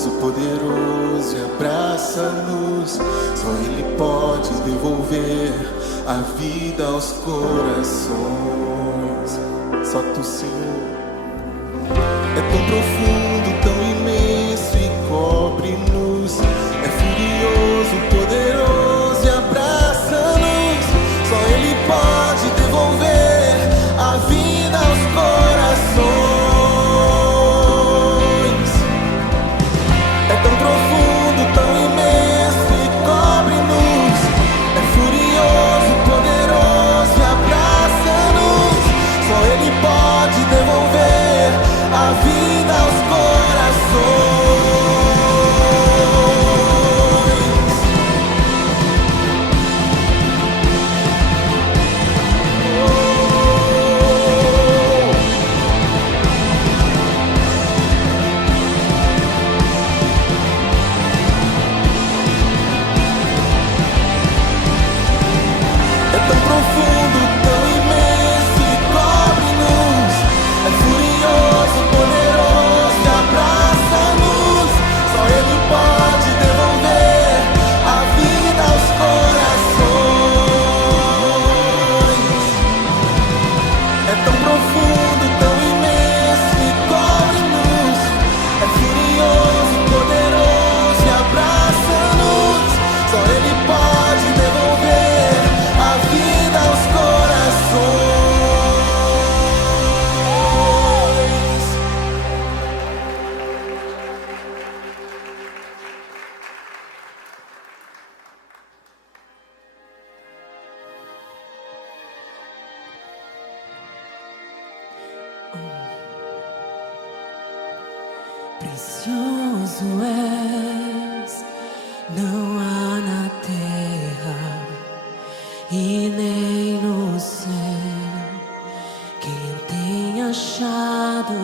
furioso, poderoso e abraça-nos. Só Ele pode devolver a vida aos corações. Só Tu, Senhor. É tão profundo, tão imenso e cobre-nos. É furioso, poderoso e abraça-nos. Só Ele pode devolver a vida aos corações. É tão profundo, tão imenso e cobre-nos. É furioso, poderoso e abraça-nos. Só Ele pode devolver a vida aos corações. É tão profundo, tão imenso e cobre-nos. É furioso, poderoso e abraça-nos. Só Ele pode devolver a vida aos corações. É tão profundo, tão imenso e cobre-nos. É furioso, poderoso e abraça-nos. Só Ele pode devolver a vida aos corações. Precioso és, não há na terra e nem no céu quem tenha achado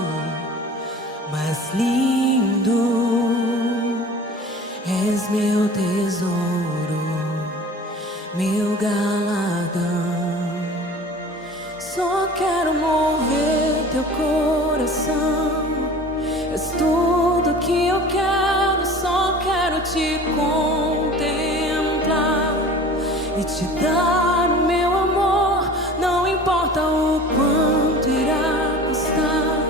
mais lindo. És meu tesouro, meu galadão. Só quero mover teu coração. És tudo que eu quero, só quero te contemplar e te dar o meu amor. Não importa o quanto irá custar,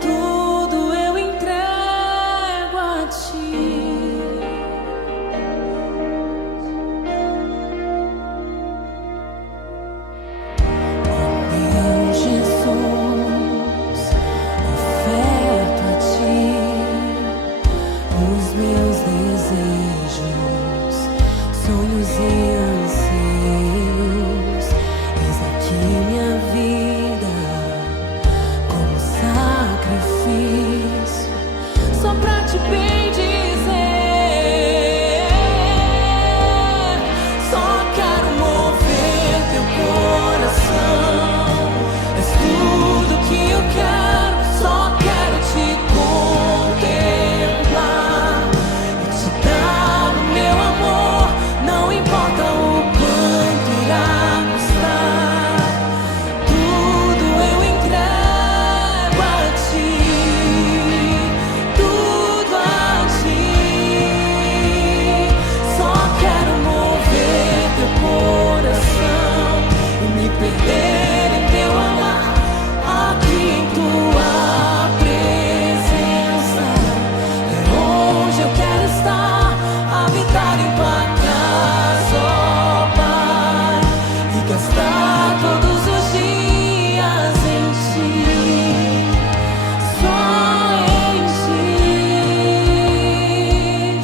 tudo eu entrego a ti. Oh, meu Jesus, oferto a ti os meus desejos, sonhos e anseios. Eis aqui minha vida como sacrifício, só pra te bendizer. Só quero mover teu coração. És tudo que eu quero, só quero te contemplar e te dar o meu amor. Não importa o quanto irá custar, tudo eu entrego a ti, tudo a ti. Só quero mover teu coração e me perder em teu amar, aqui em tua presença. É onde eu quero estar, habitar em tua casa, ó Pai, e gastar todos os dias em ti, só em ti.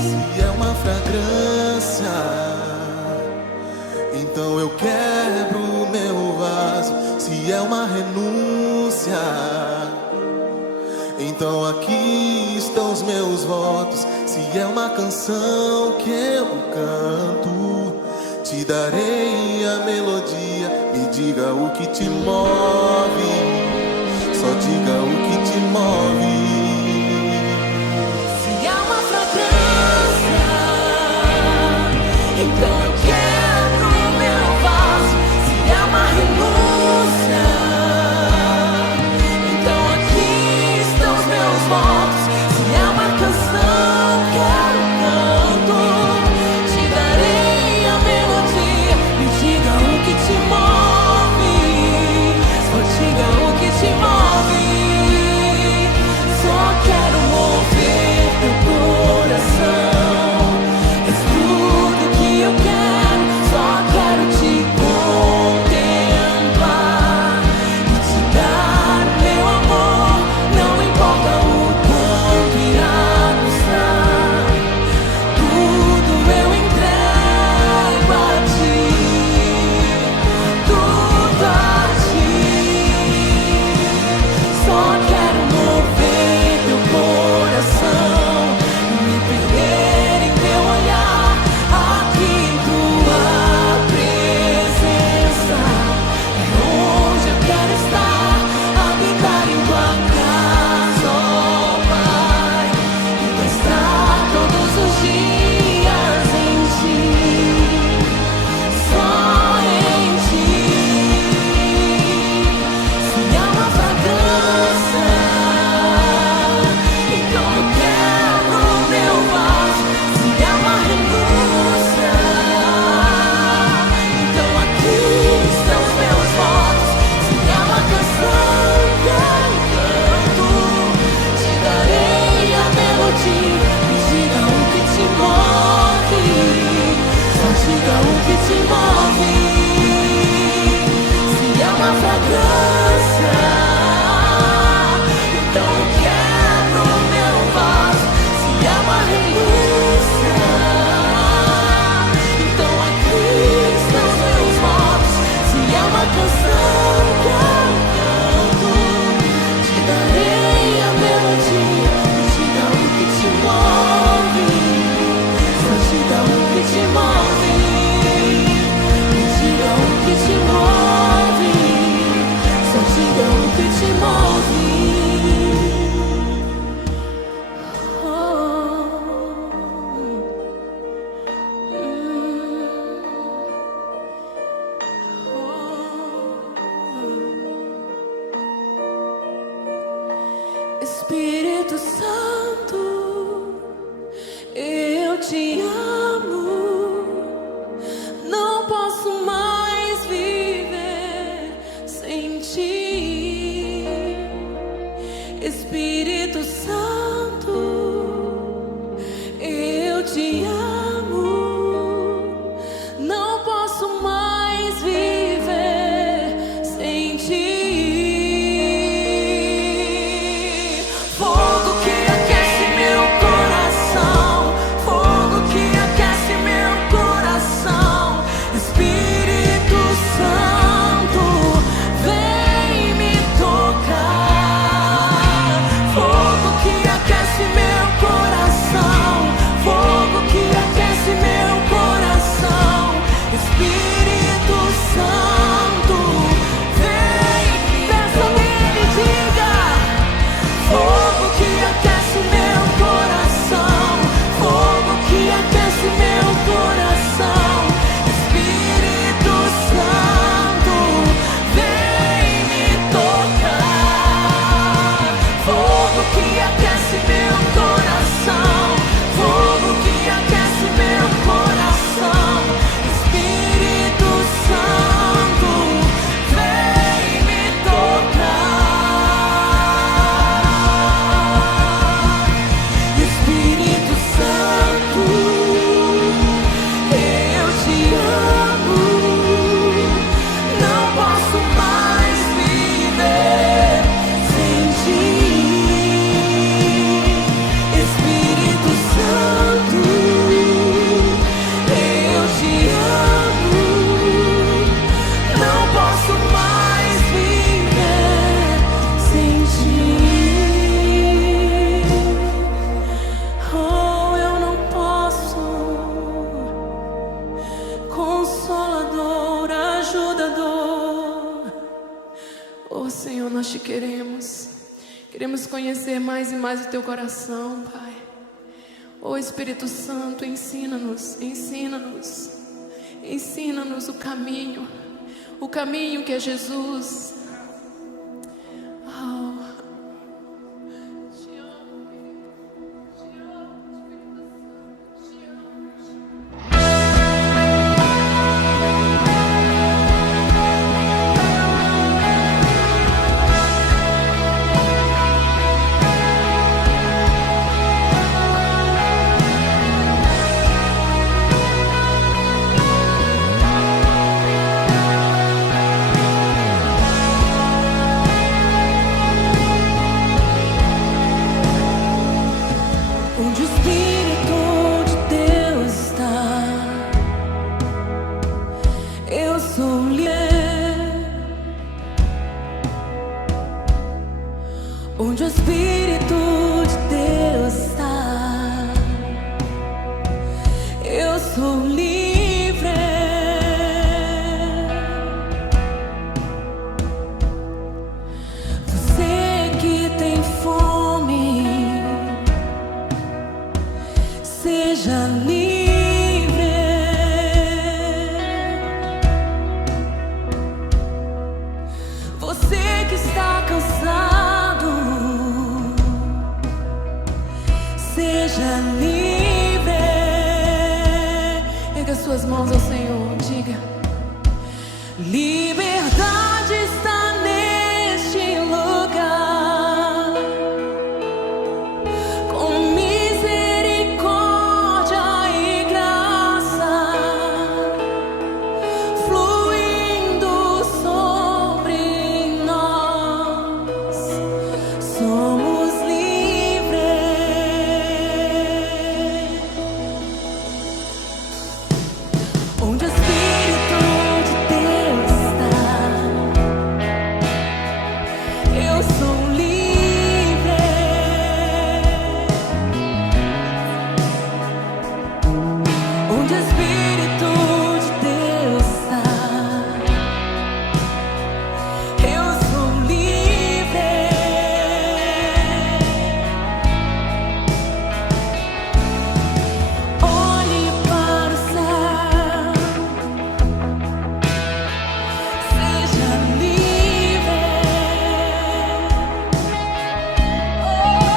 Se é uma fragrância, então eu quebro o meu vaso. Se é uma renúncia, então aqui estão os meus votos. Se é uma canção que eu canto, te darei a melodia. Me diga o que te move, só diga o que te move. Se há uma fragrância, então eu quebro o meu vaso. Se há uma renúncia, então aqui estão os meus votos. Se há uma canção Espírito Santo, eu te amo. Não posso mais viver sem ti. Espírito Santo, eu te amo. Não posso mais viver sem ti. Fogo que aquece meu coração, fogo que aquece meu coração. Espírito Santo, vem me tocar. Fogo que aquece meu coração, fogo que aquece meu coração. Espírito Santo, vem, peça nele, diga. Fogo que aquece meu coração, fogo que aquece meu coração. Espírito Santo, vem me tocar. Fogo que aquece meu coração, fogo que aquece meu coração. Espírito Santo, vem me tocar. Espírito Santo, eu te amo. Não posso mais viver sem ti. Espírito Santo, eu te amo. Não posso mais viver sem ti. Oh, eu não posso. Consolador, ajudador. Oh, Senhor, nós te queremos. Queremos conhecer mais e mais o teu coração, Pai. Oh, Espírito Santo, ensina-nos, ensina-nos. Ensina-nos o caminho que é Jesus. Oh. Te amo, te amo, te amo. Onde o Espírito de Deus está, eu sou livre. Onde o Espírito de Deus está, eu sou livre. Você que tem fome, seja livre. Você que está cansado, seja livre. Erga suas mãos ao Senhor, diga: liberdade está neste lugar. Com misericórdia e graça fluindo sobre nós, somos livres. Onde o Espírito de Deus está, eu sou livre. Onde o Espírito de Deus está, eu sou livre. Olhe para o céu, seja livre. Oh,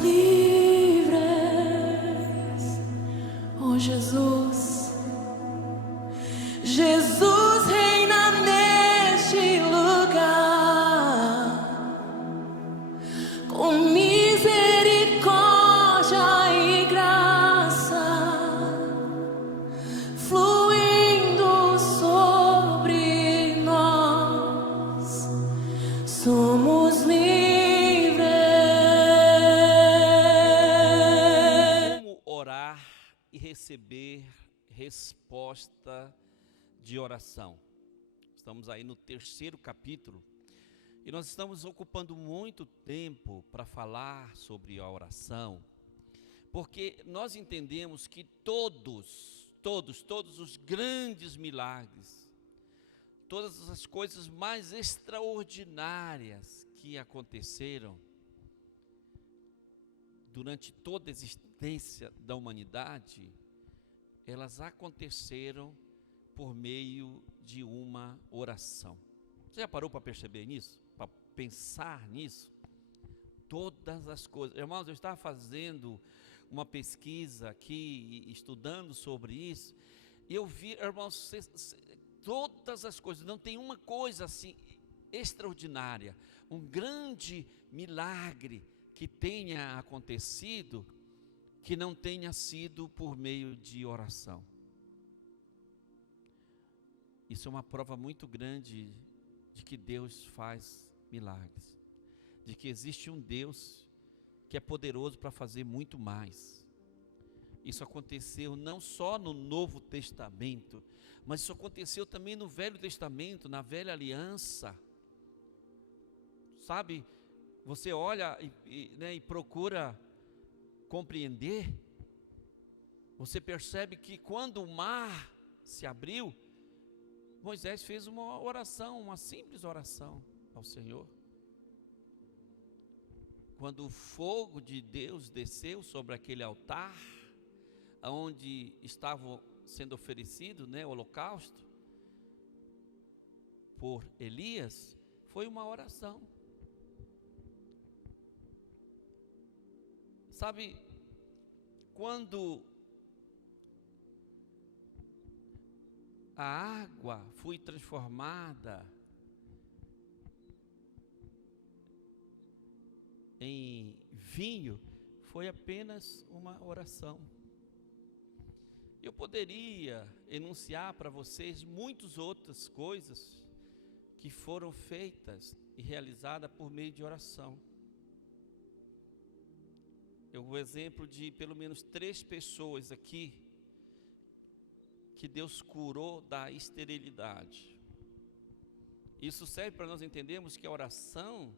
livres, oh Jesus. Jesus reina neste lugar, com misericórdia e graça fluindo sobre nós. Somos livres. Como orar e receber resposta de oração. Estamos aí no 3º capítulo e nós estamos ocupando muito tempo para falar sobre a oração, porque nós entendemos que todos os grandes milagres, todas as coisas mais extraordinárias que aconteceram durante toda a existência da humanidade, elas aconteceram por meio de uma oração. Você já parou para perceber nisso? Para pensar nisso? Todas as coisas. Irmãos, eu estava fazendo uma pesquisa aqui, estudando sobre isso, e eu vi, irmãos, todas as coisas, não tem uma coisa assim extraordinária, um grande milagre que tenha acontecido, que não tenha sido por meio de oração. Isso é uma prova muito grande de que Deus faz milagres, de que existe um Deus que é poderoso para fazer muito mais. Isso aconteceu não só no Novo Testamento, mas isso aconteceu também no Velho Testamento, na Velha Aliança. Sabe, você olha e procura compreender, você percebe que quando o mar se abriu, Moisés fez uma oração, uma simples oração ao Senhor. Quando o fogo de Deus desceu sobre aquele altar, onde estava sendo oferecido, o holocausto, por Elias, foi uma oração. Sabe, quando a água foi transformada em vinho, foi apenas uma oração. Eu poderia enunciar para vocês muitas outras coisas que foram feitas e realizadas por meio de oração. Eu vou exemplo de pelo menos 3 pessoas aqui que Deus curou da esterilidade. Isso serve para nós entendermos que a oração,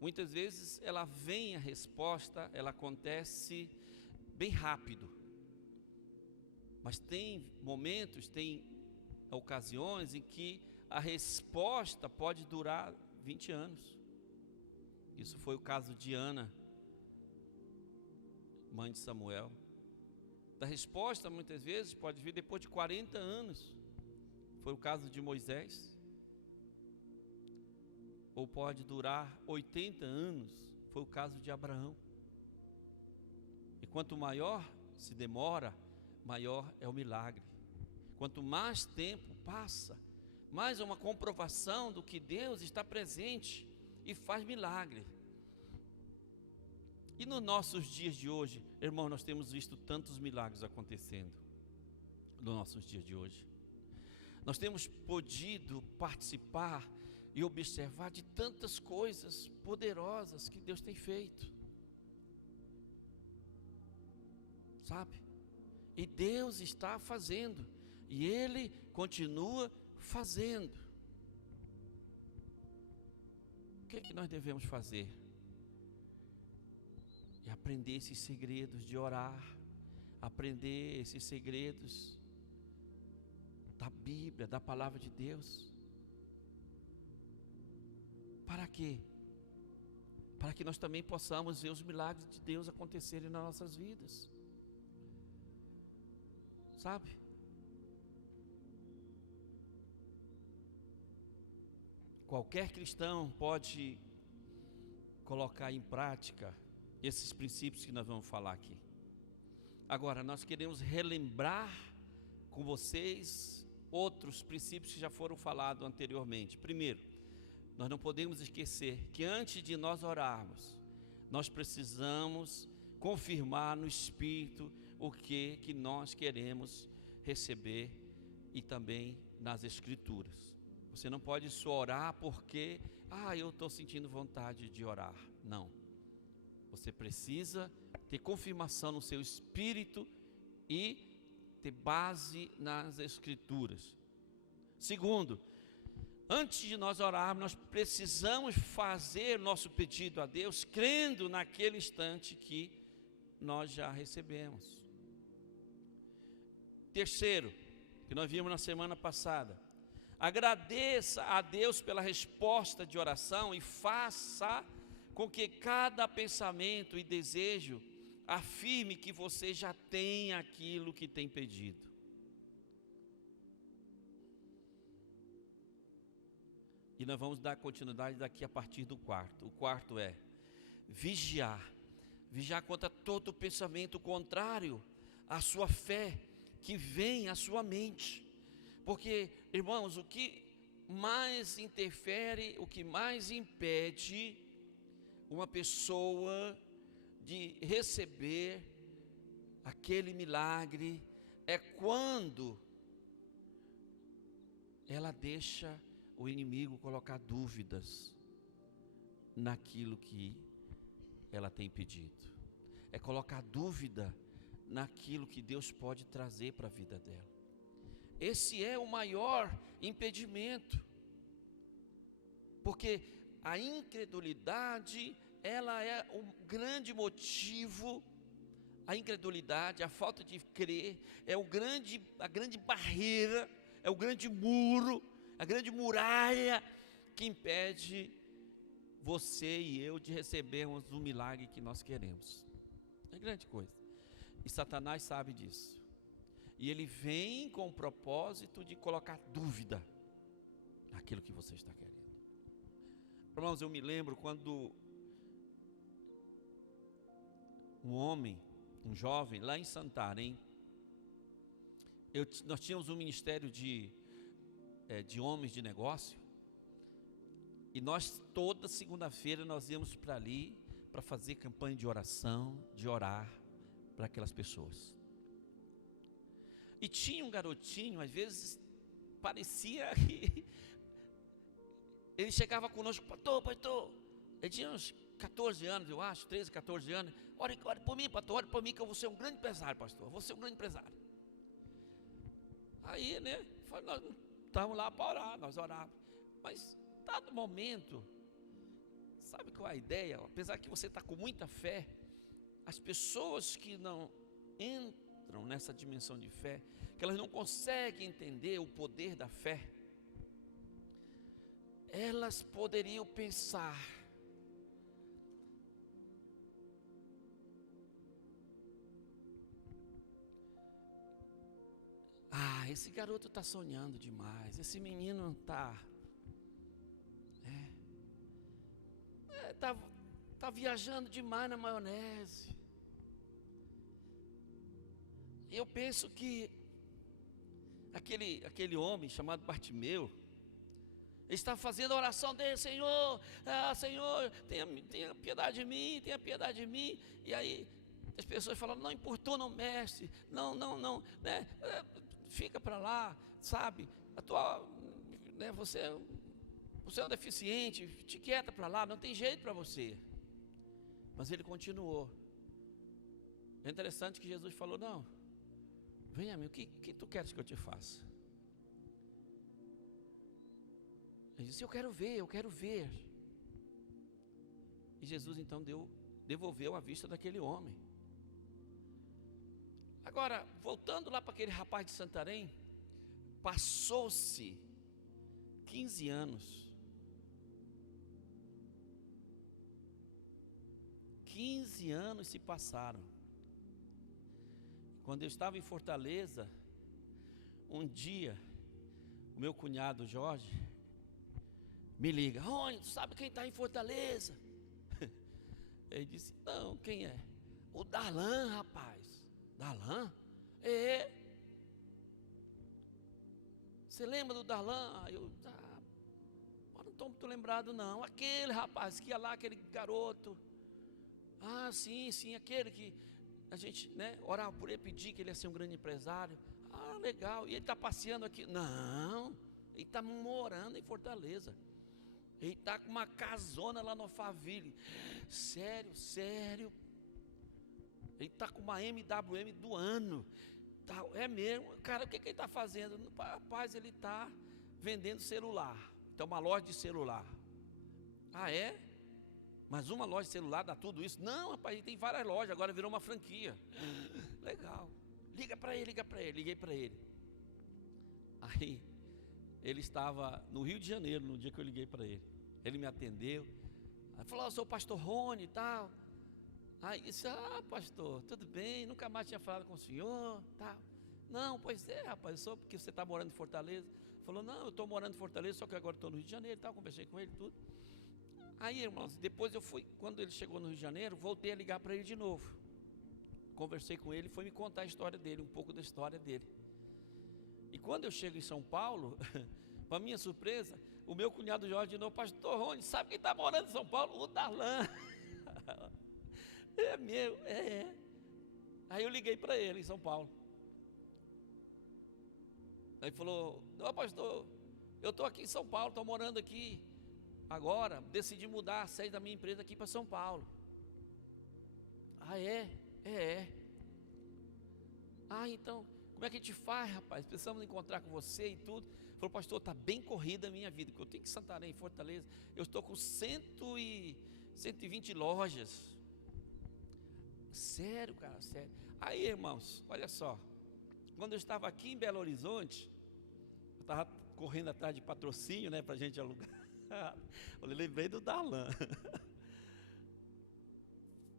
muitas vezes ela vem, a resposta, ela acontece bem rápido. Mas tem momentos, tem ocasiões em que a resposta pode durar 20 anos. Isso foi o caso de Ana, mãe de Samuel. A resposta muitas vezes pode vir depois de 40 anos. Foi o caso de Moisés. Ou pode durar 80 anos. Foi o caso de Abraão. E quanto maior se demora, maior é o milagre. Quanto mais tempo passa, mais é uma comprovação do que Deus está presente e faz milagre. E nos nossos dias de hoje, irmão, nós temos visto tantos milagres acontecendo nos nossos dias de hoje. Nós temos podido participar e observar de tantas coisas poderosas que Deus tem feito. Sabe? E Deus está fazendo, e Ele continua fazendo. O que é que nós devemos fazer? E aprender esses segredos de orar, aprender esses segredos da Bíblia, da Palavra de Deus. Para quê? Para que nós também possamos ver os milagres de Deus acontecerem nas nossas vidas. Sabe? Qualquer cristão pode colocar em prática esses princípios que nós vamos falar aqui. Agora, nós queremos relembrar com vocês outros princípios que já foram falados anteriormente. Primeiro, nós não podemos esquecer que antes de nós orarmos, nós precisamos confirmar no Espírito o que nós queremos receber e também nas Escrituras. Você não pode só orar porque, eu estou sentindo vontade de orar. Não. Você precisa ter confirmação no seu espírito e ter base nas Escrituras. Segundo, antes de nós orarmos, nós precisamos fazer nosso pedido a Deus, crendo naquele instante que nós já recebemos. Terceiro, que nós vimos na semana passada, agradeça a Deus pela resposta de oração e faça com que cada pensamento e desejo afirme que você já tem aquilo que tem pedido. E nós vamos dar continuidade daqui a partir do quarto. O quarto é vigiar. Vigiar contra todo pensamento contrário à sua fé que vem à sua mente. Porque, irmãos, o que mais interfere, o que mais impede uma pessoa de receber aquele milagre é quando ela deixa o inimigo colocar dúvidas naquilo que ela tem pedido. É colocar dúvida naquilo que Deus pode trazer para a vida dela. Esse é o maior impedimento, porque a incredulidade, ela é um grande motivo. A incredulidade, a falta de crer, é a grande barreira, é o grande muro, a grande muralha que impede você e eu de recebermos o milagre que nós queremos. É grande coisa. E Satanás sabe disso. E ele vem com o propósito de colocar dúvida naquilo que você está querendo. Irmãos, eu me lembro quando um jovem lá em Santarém, nós tínhamos um ministério de homens de negócio, e nós toda segunda-feira nós íamos para ali para fazer campanha de oração, de orar para aquelas pessoas. E tinha um garotinho, às vezes parecia que ele chegava conosco, pastor, ele tinha uns 14 anos, eu acho, 13, 14 anos. Ore por mim, pastor, ore por mim, que eu vou ser um grande empresário, pastor. Eu vou ser um grande empresário. Aí, nós estávamos lá para orar, nós orávamos. Mas, dado momento, sabe qual é a ideia? Apesar que você está com muita fé, as pessoas que não entram nessa dimensão de fé, que elas não conseguem entender o poder da fé, elas poderiam pensar: esse garoto está sonhando demais, esse menino está viajando demais na maionese. Eu penso que aquele homem chamado Bartimeu, ele está fazendo a oração dele: Senhor, Senhor, tenha piedade de mim, tenha piedade de mim. E aí as pessoas falam: não importuna o mestre, não, fica para lá, sabe, você é um deficiente, te quieta para lá, não tem jeito para você. Mas ele continuou. É interessante que Jesus falou: não, vem a mim, o que tu queres que eu te faça? Ele disse: eu quero ver. E Jesus então devolveu a vista daquele homem. Agora, voltando lá para aquele rapaz de Santarém, passou-se 15 anos. 15 anos se passaram. Quando eu estava em Fortaleza, um dia, o meu cunhado Jorge me liga: Rony, tu sabe quem está em Fortaleza? Ele disse, não, quem é? O Darlan, rapaz. Darlan? É. Você lembra do Darlan? Eu, não estou muito lembrado não. Aquele rapaz que ia lá, aquele garoto. Ah, sim, aquele que a gente, né, orava por ele, pedir que ele ia ser um grande empresário. Ah, legal. E ele está passeando aqui? Não, ele está morando em Fortaleza. Ele está com uma casona lá no Alphaville. Sério. Ele está com uma MWM do ano. Tá, é mesmo. Cara, o que ele está fazendo? Rapaz, ele está vendendo celular. Então, uma loja de celular. Ah, é? Mas uma loja de celular dá tudo isso? Não, rapaz, ele tem várias lojas. Agora virou uma franquia. Legal. Liga para ele. Liguei para ele. Aí, ele estava no Rio de Janeiro, no dia que eu liguei para ele. Ele me atendeu. Aí falou, eu sou o pastor Rony e tal. Aí disse, pastor, tudo bem? Nunca mais tinha falado com o senhor, tal. Não, pois é, rapaz, só porque você está morando em Fortaleza. Falou, não, eu estou morando em Fortaleza, só que agora estou no Rio de Janeiro e tal. Conversei com ele, tudo. Aí, irmãos, depois eu fui, quando ele chegou no Rio de Janeiro, voltei a ligar para ele de novo. Conversei com ele, foi me contar a história dele, um pouco da história dele. E quando eu chego em São Paulo, para minha surpresa, o meu cunhado Jorge de novo, pastor Rony, sabe quem está morando em São Paulo? O Darlan. É meu, é. Aí eu liguei para ele em São Paulo. Aí falou, pastor, eu estou aqui em São Paulo, estou morando aqui. Agora, decidi mudar a sede da minha empresa aqui para São Paulo. Ah, é? Ah, então, como é que a gente faz, rapaz? Precisamos encontrar com você e tudo. Falou, pastor, está bem corrida a minha vida, porque eu tenho que ir em Santarém, Fortaleza. Eu estou com 120 lojas. Sério, cara, sério. Aí, irmãos, olha só. Quando eu estava aqui em Belo Horizonte, eu estava correndo atrás de patrocínio, né, para a gente alugar. Eu lembrei do Darlan.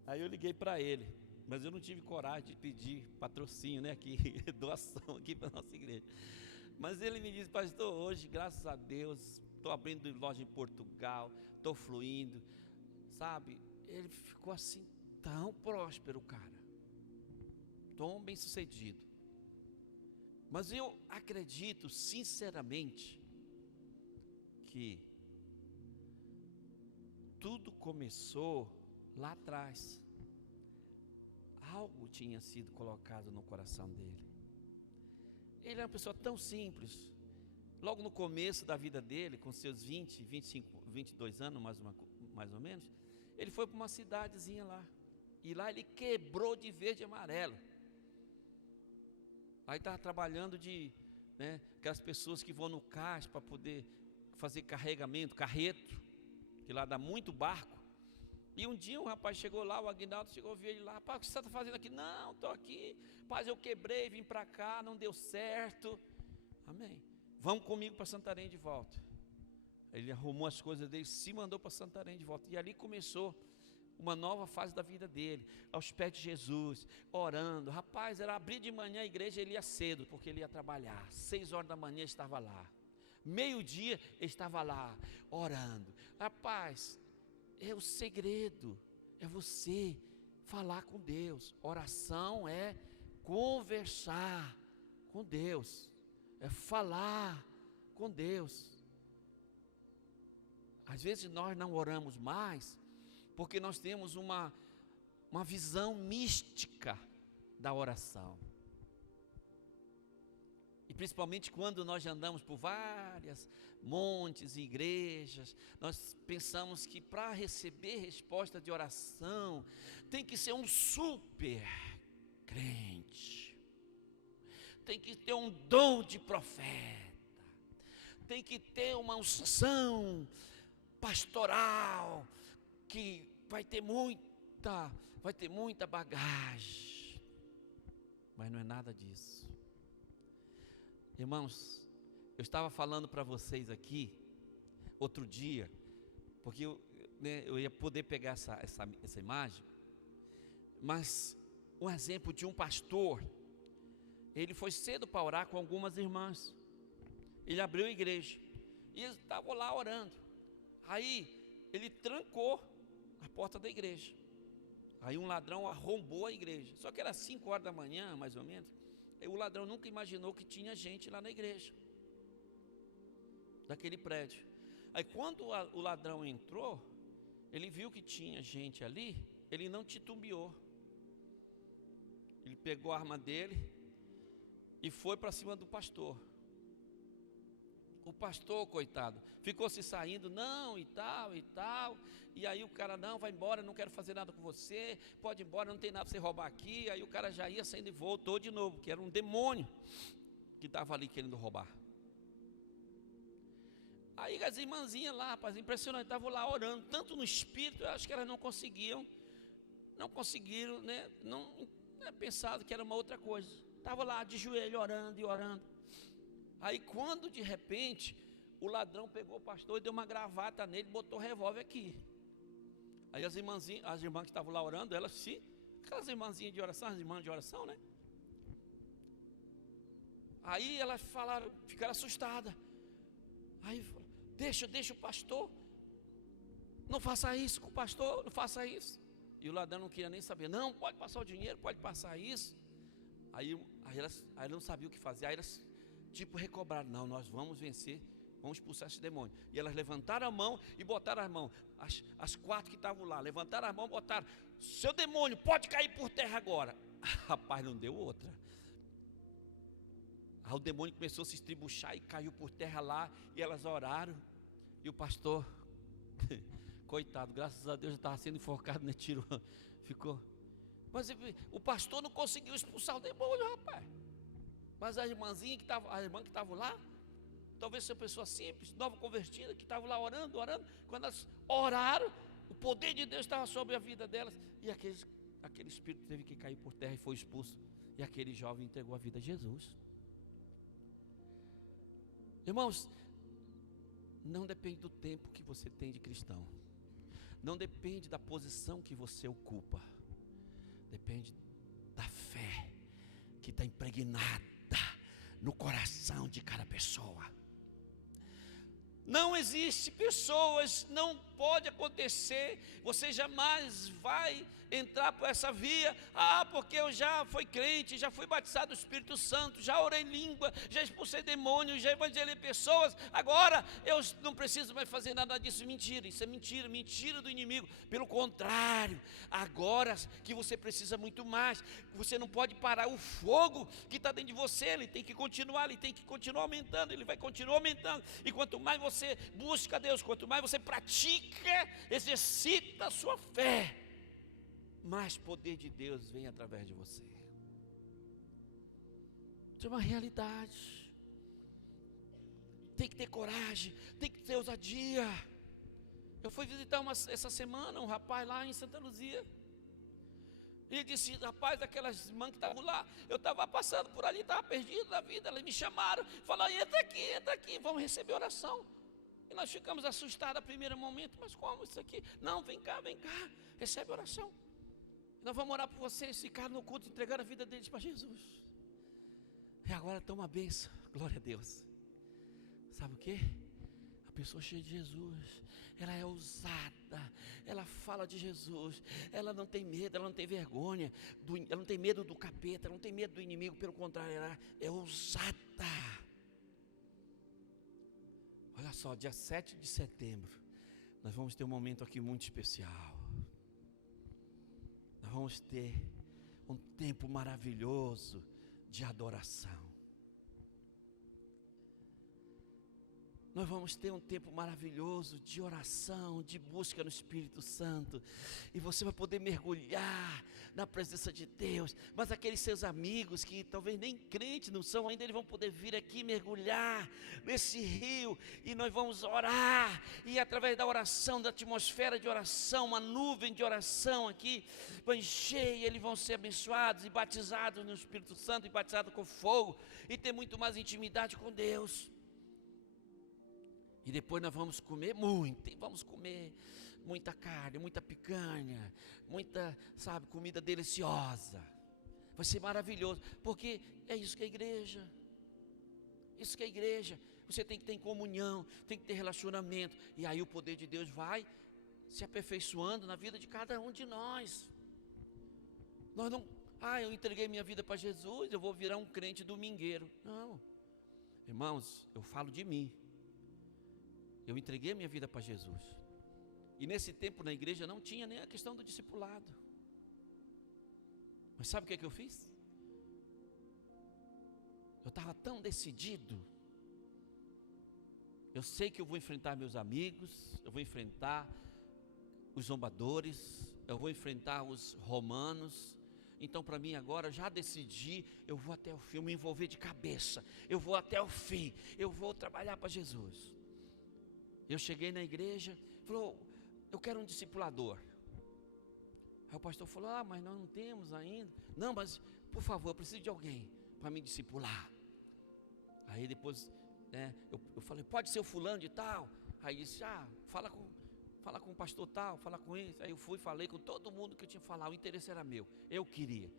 Aí eu liguei para ele, mas eu não tive coragem de pedir patrocínio, né, aqui, doação aqui para a nossa igreja. Mas ele me disse, pastor, hoje, graças a Deus, estou abrindo loja em Portugal, estou fluindo, sabe? Ele ficou assim, tão próspero, cara, tão bem sucedido. Mas eu acredito sinceramente que tudo começou lá atrás. Algo tinha sido colocado no coração dele. Ele era uma pessoa tão simples. Logo no começo da vida dele, com seus 20, 25, 22 anos mais ou menos, ele foi para uma cidadezinha lá. E lá ele quebrou de verde e amarelo. Aí estava trabalhando aquelas pessoas que vão no cais para poder fazer carregamento, carreto, que lá dá muito barco. E um dia um rapaz chegou lá, o Aguinaldo chegou, viu ele lá, rapaz, o que você está fazendo aqui? Não, estou aqui, rapaz, eu quebrei, vim para cá, não deu certo. Amém. Vamos comigo para Santarém de volta. Ele arrumou as coisas dele, se mandou para Santarém de volta. E ali começou uma nova fase da vida dele, aos pés de Jesus, orando. Rapaz, era abrir de manhã a igreja, ele ia cedo, porque ele ia trabalhar. 6 horas da manhã estava lá. Meio-dia estava lá, orando. Rapaz, é o segredo, é você falar com Deus. Oração é conversar com Deus, é falar com Deus. Às vezes nós não oramos mais, porque nós temos uma visão mística da oração. E principalmente quando nós andamos por várias montes e igrejas, nós pensamos que para receber resposta de oração, tem que ser um super crente, tem que ter um dom de profeta, tem que ter uma unção pastoral, que vai ter muita bagagem. Mas não é nada disso. Irmãos, eu estava falando para vocês aqui outro dia, porque eu ia poder pegar essa imagem, mas um exemplo de um pastor, ele foi cedo para orar com algumas irmãs. Ele abriu a igreja e eles estavam lá orando. Aí ele trancou a porta da igreja. Aí um ladrão arrombou a igreja. Só que era 5 horas da manhã, mais ou menos. E o ladrão nunca imaginou que tinha gente lá na igreja, daquele prédio. Aí quando o ladrão entrou, ele viu que tinha gente ali, ele não titubeou. Ele pegou a arma dele e foi para cima do pastor. O pastor, coitado, ficou se saindo, não, e tal, e tal. E aí o cara, não, vai embora, não quero fazer nada com você, pode ir embora, não tem nada para você roubar aqui. Aí o cara já ia saindo e voltou de novo, que era um demônio que estava ali querendo roubar. Aí as irmãzinhas lá, rapaz, impressionante, estavam lá orando, tanto no espírito, eu acho que elas não conseguiram, né, não pensavam que era uma outra coisa. Estavam lá de joelho orando e orando. Aí quando de repente o ladrão pegou o pastor e deu uma gravata nele, botou o revólver aqui. Aí as irmãs que estavam lá orando, aquelas irmãzinhas de oração, as irmãs de oração, né? Aí elas falaram, ficaram assustadas. Aí deixa o pastor, não faça isso com o pastor, não faça isso. E o ladrão não queria nem saber, não, pode passar o dinheiro, pode passar isso. Aí elas não sabiam o que fazer, aí elas recobraram, não, nós vamos vencer, vamos expulsar esse demônio. E elas levantaram a mão e botaram as mãos, as 4 que estavam lá, levantaram as mãos e botaram, seu demônio, pode cair por terra agora. Rapaz, não deu outra. Aí o demônio começou a se estribuchar e caiu por terra lá, e elas oraram, e o pastor, coitado, graças a Deus já estava sendo enforcado, né, tiro, ficou, mas o pastor não conseguiu expulsar o demônio, rapaz. Mas a irmã que estava lá, talvez seja pessoa simples, nova convertida, que estavam lá orando, quando elas oraram, o poder de Deus estava sobre a vida delas, e aquele espírito teve que cair por terra e foi expulso, e aquele jovem entregou a vida a Jesus. Irmãos, não depende do tempo que você tem de cristão, não depende da posição que você ocupa, depende da fé que está impregnada no coração de cada pessoa. Não existe pessoas, não pode acontecer, você jamais vai entrar por essa via, porque eu já fui crente, já fui batizado do Espírito Santo, já orei em língua, já expulsei demônios, já evangelizei pessoas, agora eu não preciso mais fazer nada disso. Mentira, isso é mentira do inimigo. Pelo contrário, agora que você precisa muito mais, você não pode parar o fogo que está dentro de você, ele tem que continuar aumentando, ele vai continuar aumentando, e quanto mais você busca Deus, quanto mais você pratica, exercita a sua fé, mais poder de Deus vem através de você. Isso é uma realidade. Tem que ter coragem, tem que ter ousadia. Eu fui visitar essa semana um rapaz lá em Santa Luzia. Ele disse, rapaz, aquelas irmãs que estavam lá, eu estava passando por ali, estava perdido na vida, elas me chamaram, falaram, entra aqui, vamos receber oração. E nós ficamos assustados no primeiro momento, mas como isso aqui? Não, vem cá, recebe oração. Nós vamos orar por vocês, ficaram no culto, entregaram a vida deles para Jesus. E agora estão uma bênção, glória a Deus. Sabe o que? A pessoa cheia de Jesus, ela é ousada, ela fala de Jesus, ela não tem medo, ela não tem vergonha, ela não tem medo do capeta, ela não tem medo do inimigo, pelo contrário, ela é ousada. Olha só, dia 7 de setembro, nós vamos ter um momento aqui muito especial. Nós vamos ter um tempo maravilhoso de adoração. Nós vamos ter um tempo maravilhoso de oração, de busca no Espírito Santo. E você vai poder mergulhar na presença de Deus. Mas aqueles seus amigos que talvez nem crentes não são ainda, eles vão poder vir aqui mergulhar nesse rio. E nós vamos orar. E através da oração, da atmosfera de oração, uma nuvem de oração aqui, vai encher, e eles vão ser abençoados e batizados no Espírito Santo, e batizados com fogo, e ter muito mais intimidade com Deus. E depois nós vamos comer muito, e vamos comer muita carne, muita picanha, muita, comida deliciosa. Vai ser maravilhoso, porque é isso que é igreja. Isso que é igreja. Você tem que ter comunhão, tem que ter relacionamento, e aí o poder de Deus vai se aperfeiçoando na vida de cada um de nós. Nós não, eu entreguei minha vida para Jesus, eu vou virar um crente domingueiro. Não, irmãos, eu falo de mim. Eu entreguei minha vida para Jesus. E nesse tempo na igreja não tinha nem a questão do discipulado. Mas sabe o que é que eu fiz? Eu estava tão decidido. Eu sei que eu vou enfrentar meus amigos, eu vou enfrentar os zombadores, eu vou enfrentar os romanos. Então para mim agora, já decidi, eu vou até o fim, eu me envolver de cabeça, eu vou até o fim, eu vou trabalhar para Jesus. Eu cheguei na igreja, falou, eu quero um discipulador. Aí o pastor falou, mas nós não temos ainda. Não, mas por favor, eu preciso de alguém para me discipular. Aí depois, eu falei, pode ser o fulano de tal. Aí disse, fala com o pastor tal, fala com ele. Aí eu fui, falei com todo mundo que eu tinha que falar. O interesse era meu, eu queria,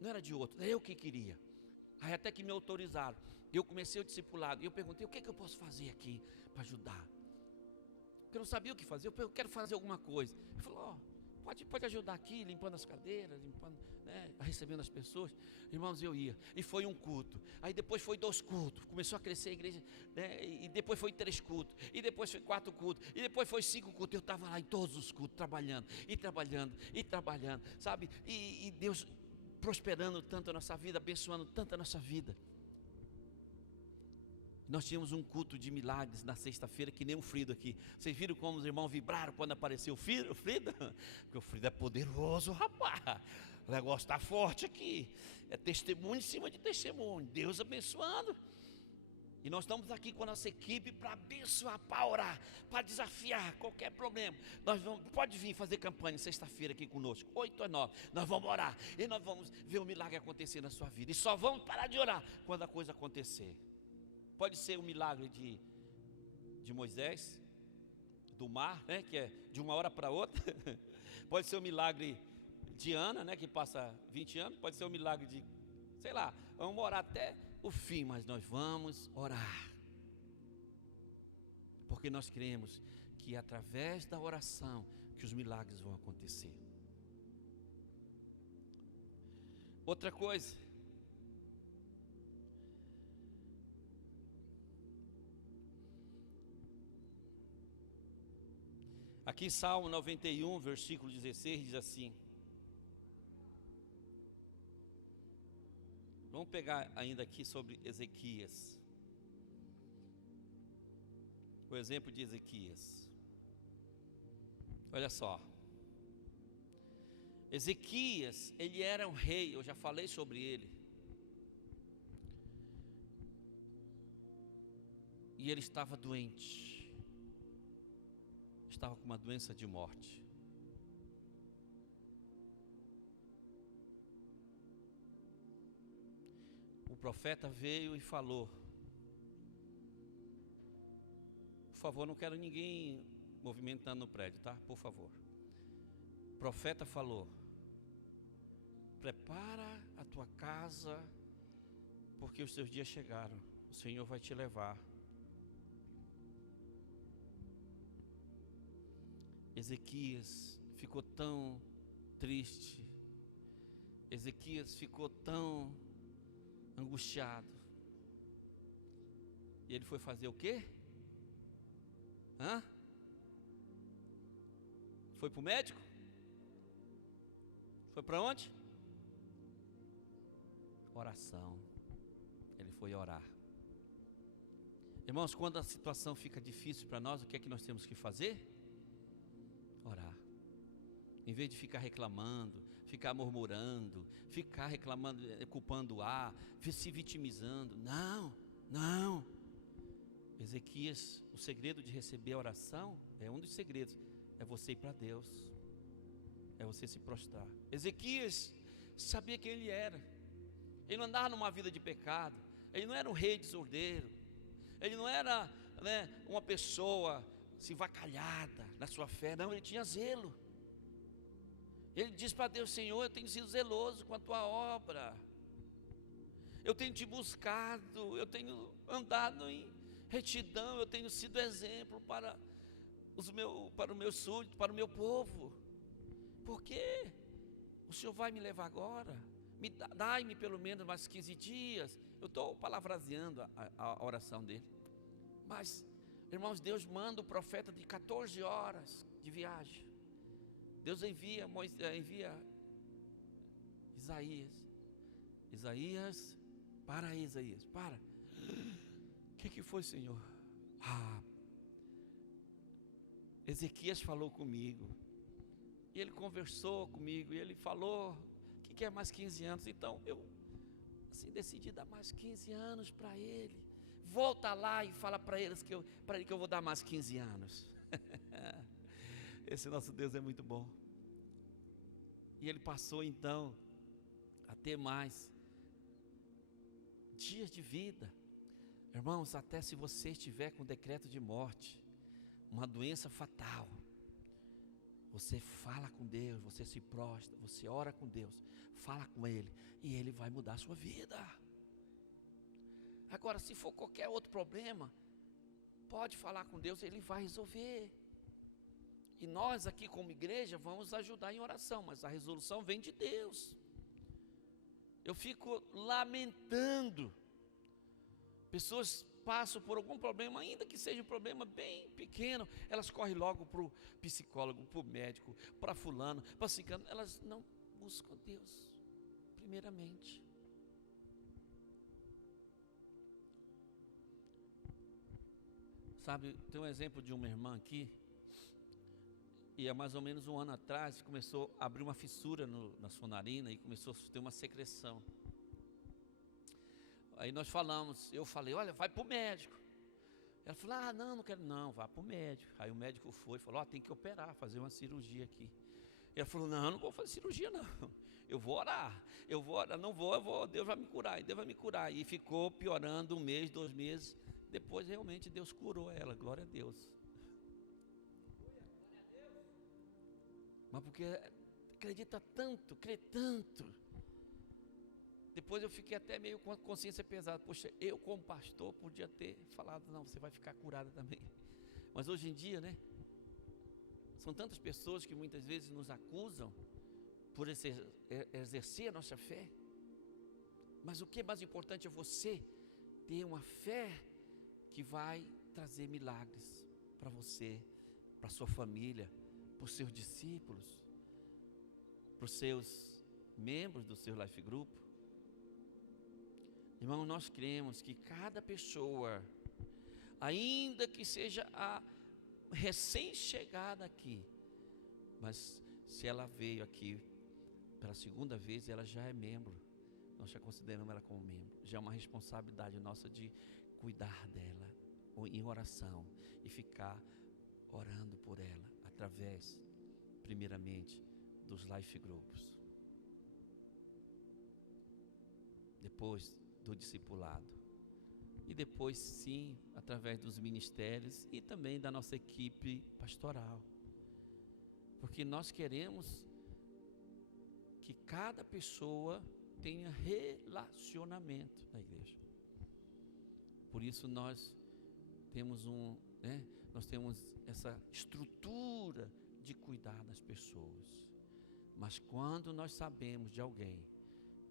não era de outro, eu que queria. Aí até que me autorizaram, eu comecei o discipulado. E eu perguntei, o que eu posso fazer aqui para ajudar? Porque eu não sabia o que fazer. Eu quero fazer alguma coisa. Ele falou, pode ajudar aqui, limpando as cadeiras, recebendo as pessoas. Irmãos, eu ia, e foi um culto, aí depois foi 2 cultos, começou a crescer a igreja, e depois foi 3 cultos, e depois foi 4 cultos, e depois foi 5 cultos. Eu estava lá em todos os cultos, trabalhando, sabe, e Deus prosperando tanto a nossa vida, abençoando tanto a nossa vida. Nós tínhamos um culto de milagres na sexta-feira, que nem o Frido aqui. Vocês viram como os irmãos vibraram quando apareceu o Frido? Porque o Frido é poderoso, rapaz. O negócio está forte aqui. É testemunho em cima de testemunho. Deus abençoando. E nós estamos aqui com a nossa equipe para abençoar, para orar, para desafiar qualquer problema. Pode vir fazer campanha sexta-feira aqui conosco, 8 a 9. Nós vamos orar e nós vamos ver o milagre acontecer na sua vida. E só vamos parar de orar quando a coisa acontecer. Pode ser o milagre de Moisés, do mar, que é de uma hora para outra. Pode ser o milagre de Ana, que passa 20 anos. Pode ser o milagre de, sei lá, vamos orar até o fim, mas nós vamos orar. Porque nós cremos que é através da oração que os milagres vão acontecer. Outra coisa, aqui em Salmo 91, versículo 16, diz assim. Vamos pegar ainda aqui sobre Ezequias. O exemplo de Ezequias. Olha só. Ezequias, ele era um rei, eu já falei sobre ele. E ele estava doente. Estava com uma doença de morte. O profeta veio e falou: por favor, não quero ninguém movimentando no prédio, tá? Por favor. O profeta falou: prepara a tua casa, porque os teus dias chegaram. O Senhor vai te levar. Ezequias ficou tão triste. Ezequias ficou tão angustiado. E ele foi fazer o quê? Foi para o médico? Foi para onde? Oração. Ele foi orar. Irmãos, quando a situação fica difícil para nós, o que é que nós temos que fazer? Orar. Em vez de ficar reclamando, ficar murmurando, ficar reclamando, culpando o ar, se vitimizando. Não. Ezequias, o segredo de receber a oração, um dos segredos, é você ir para Deus, é você se prostrar. Ezequias sabia quem ele era. Ele não andava numa vida de pecado. Ele não era um rei desordeiro. Ele não era, uma pessoa vacalhada na sua fé. Não, ele tinha zelo. Ele disse para Deus: Senhor, eu tenho sido zeloso com a tua obra. Eu tenho te buscado. Eu tenho andado em retidão. Eu tenho sido exemplo para o meu súdito, para o meu povo. Por quê? o senhor vai me levar agora? Dai-me pelo menos mais 15 dias. Eu estou palavraseando a oração dele. Mas, irmãos, Deus manda o profeta de 14 horas de viagem. Deus envia Isaías, para. O que foi, Senhor? Ezequias falou comigo. E ele conversou comigo. E ele falou que quer mais 15 anos. Então eu assim decidi dar mais 15 anos para ele. Volta lá e fala para ele que eu vou dar mais 15 anos. Esse nosso Deus é muito bom. E ele passou então a ter mais dias de vida. Irmãos, até se você estiver com decreto de morte, uma doença fatal, você fala com Deus, você se prostra, você ora com Deus, fala com Ele, e Ele vai mudar a sua vida. Agora, se for qualquer outro problema, pode falar com Deus, Ele vai resolver. E nós aqui como igreja vamos ajudar em oração, mas a resolução vem de Deus. Eu fico lamentando, pessoas passam por algum problema, ainda que seja um problema bem pequeno, elas correm logo para o psicólogo, para o médico, para fulano, para ciclano, elas não buscam Deus, primeiramente. Sabe, tem um exemplo de uma irmã aqui, e há mais ou menos um ano atrás, começou a abrir uma fissura na sua narina, e começou a ter uma secreção. Aí nós falamos, eu falei, olha, vai para o médico. Ela falou, não quero, não, vá para o médico. Aí o médico foi e falou, tem que operar, fazer uma cirurgia aqui. Ela falou, não vou fazer cirurgia não, eu vou orar, Deus vai me curar, Deus vai me curar. E ficou piorando 1 mês, 2 meses, depois realmente Deus curou ela, glória a Deus. Mas porque acredita tanto, crê tanto. Depois eu fiquei até meio com a consciência pesada. Poxa, eu como pastor podia ter falado, não, você vai ficar curada também. Mas hoje em dia, né? São tantas pessoas que muitas vezes nos acusam por exercer a nossa fé. Mas o que é mais importante é você ter uma fé que vai trazer milagres para você, para sua família, para os seus discípulos, para os seus membros do seu Life Group. Irmão, nós cremos que cada pessoa, ainda que seja a recém-chegada aqui, mas se ela veio aqui pela segunda vez, ela já é membro, nós já consideramos ela como membro, já é uma responsabilidade nossa de cuidar dela em oração e ficar orando por ela, através, primeiramente, dos Life Groups, depois do discipulado, e depois sim, através dos ministérios e também da nossa equipe pastoral, porque nós queremos que cada pessoa tenha relacionamento na igreja. Por isso nós temos nós temos essa estrutura de cuidar das pessoas. Mas quando nós sabemos de alguém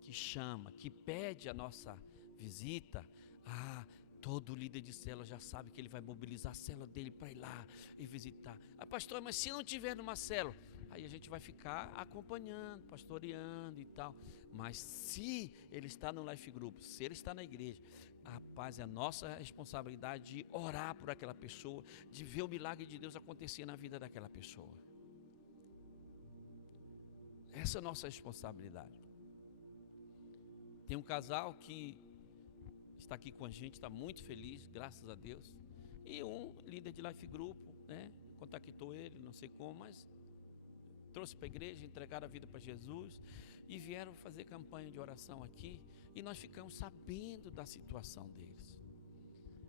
que chama, que pede a nossa visita, todo líder de célula já sabe que ele vai mobilizar a célula dele para ir lá e visitar. Pastor, mas se não tiver numa célula, aí a gente vai ficar acompanhando, pastoreando e tal. Mas se ele está no Life Group, se ele está na igreja, rapaz, é a nossa responsabilidade de orar por aquela pessoa, de ver o milagre de Deus acontecer na vida daquela pessoa. Essa é a nossa responsabilidade. Tem um casal que está aqui com a gente, está muito feliz, graças a Deus. E um líder de Life Group, contactou ele, não sei como, mas trouxe para a igreja, entregaram a vida para Jesus e vieram fazer campanha de oração aqui. E nós ficamos sabendo da situação deles.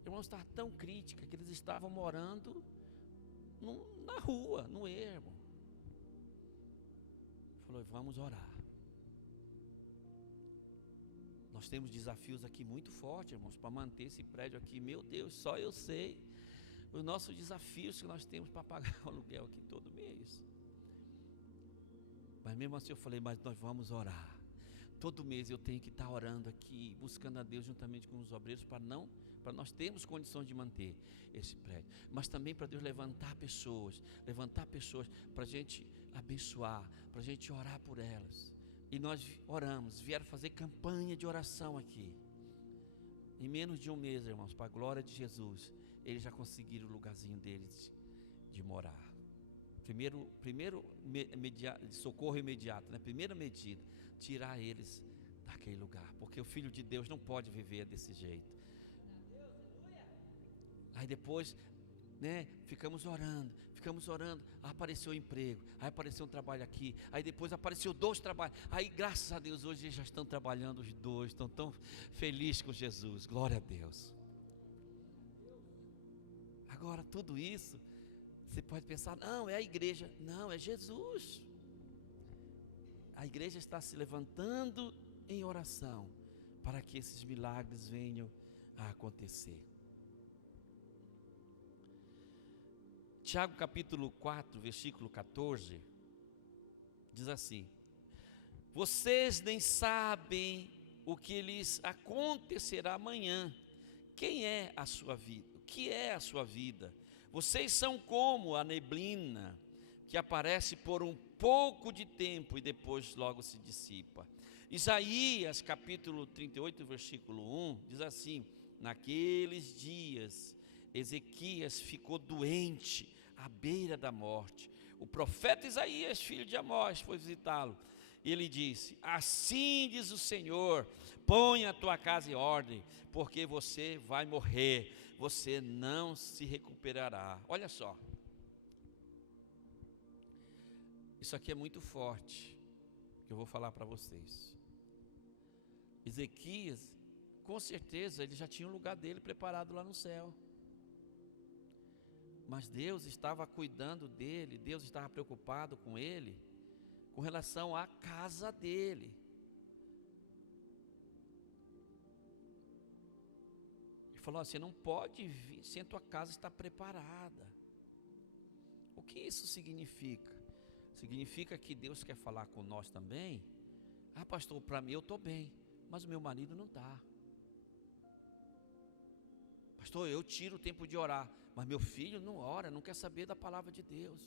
Irmãos, estava tão crítica que eles estavam morando na rua, no ermo. Falou, vamos orar. Nós temos desafios aqui muito fortes, irmãos, para manter esse prédio aqui. Meu Deus, só eu sei os nossos desafios que nós temos para pagar o aluguel aqui todo mês. Mas mesmo assim eu falei, mas nós vamos orar. Todo mês eu tenho que estar orando aqui, buscando a Deus juntamente com os obreiros, para nós termos condições de manter esse prédio. Mas também para Deus levantar pessoas para a gente abençoar, para a gente orar por elas. E nós oramos, vieram fazer campanha de oração aqui. Em menos de um mês, irmãos, para a glória de Jesus, eles já conseguiram o lugarzinho deles de morar. Primeiro socorro imediato, né? Primeira medida, tirar eles daquele lugar, porque o Filho de Deus não pode viver desse jeito. Aí depois, né, ficamos orando, apareceu um emprego, aí apareceu um trabalho aqui, aí depois apareceu 2 trabalhos, aí graças a Deus hoje eles já estão trabalhando os 2, estão tão felizes com Jesus, glória a Deus. Agora tudo isso, você pode pensar, não, é a igreja, não, é Jesus. A igreja está se levantando em oração, para que esses milagres venham a acontecer. Tiago capítulo 4, versículo 14, diz assim: vocês nem sabem o que lhes acontecerá amanhã. Quem é a sua vida? O que é a sua vida? Vocês são como a neblina, que aparece por um pouco de tempo e depois logo se dissipa. Isaías capítulo 38, versículo 1, diz assim: naqueles dias Ezequias ficou doente, à beira da morte. O profeta Isaías, filho de Amós, foi visitá-lo. Ele disse: assim diz o Senhor, põe a tua casa em ordem, porque você vai morrer, você não se recuperará. Olha só, isso aqui é muito forte, que eu vou falar para vocês. Ezequias, com certeza, ele já tinha um lugar dele preparado lá no céu. Mas Deus estava cuidando dele, Deus estava preocupado com ele, com relação à casa dele. Ele falou assim: não pode vir sem a tua casa estar preparada. O que isso significa? Significa que Deus quer falar com nós também. Ah, pastor, para mim eu estou bem, mas o meu marido não está. Pastor, eu tiro o tempo de orar, mas meu filho não ora, não quer saber da palavra de Deus.